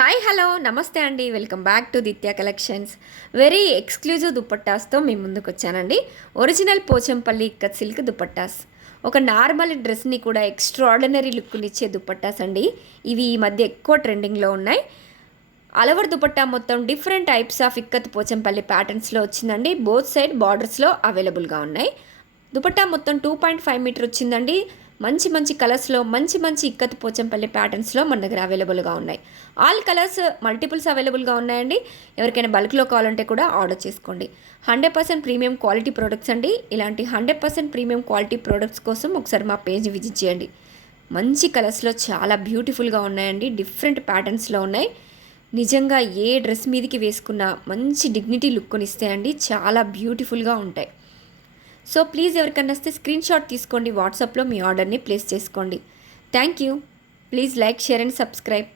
Hi hello నమస్తే అండి welcome back to Ditya collections. Very exclusive దుపట్టాస్తో మీ ముందుకు వచ్చానండి. Original Pochampally ikat silk dupattas. ఒక నార్మల్ డ్రెస్ని కూడా ఎక్స్ట్రాడినరీ లుక్నిచ్చే దుపట్టాస్ అండి. ఇవి ఈ మధ్య ఎక్కువ ట్రెండింగ్లో ఉన్నాయి. అలవర్ దుపట్టా మొత్తం different types of ikat Pochampally ప్యాటర్న్స్లో వచ్చిందండి. బోత్ సైడ్ బార్డర్స్లో అవైలబుల్గా ఉన్నాయి. దుపట్టా మొత్తం 2.5 మీటర్ వచ్చిందండి. మంచి మంచి కలర్స్లో మంచి మంచి ఇక్కత్ పోచంపల్లి ప్యాటర్న్స్లో మన దగ్గర అవైలబుల్గా ఉన్నాయి. ఆల్ కలర్స్ మల్టిపుల్స్ అవైలబుల్గా ఉన్నాయండి. ఎవరికైనా బల్క్లో కావాలంటే కూడా ఆర్డర్ చేసుకోండి. 100% ప్రీమియం క్వాలిటీ ప్రోడక్ట్స్ అండి. ఇలాంటి 100% ప్రీమియం క్వాలిటీ ప్రోడక్ట్స్ కోసం ఒకసారి మా పేజ్ విజిట్ చేయండి. మంచి కలర్స్లో చాలా బ్యూటిఫుల్గా ఉన్నాయండి. డిఫరెంట్ ప్యాటర్న్స్లో ఉన్నాయి. నిజంగా ఏ డ్రెస్ మీదకి వేసుకున్నా మంచి డిగ్నిటీ లుక్ని ఇస్తాయండి. చాలా బ్యూటిఫుల్గా ఉంటాయి. సో ప్లీజ్ ఎవరికన్నా వస్తే స్క్రీన్ షాట్ తీసుకోండి. వాట్సాప్లో మీ ఆర్డర్ని ప్లేస్ చేసుకోండి. Thank you. Please like, share and subscribe.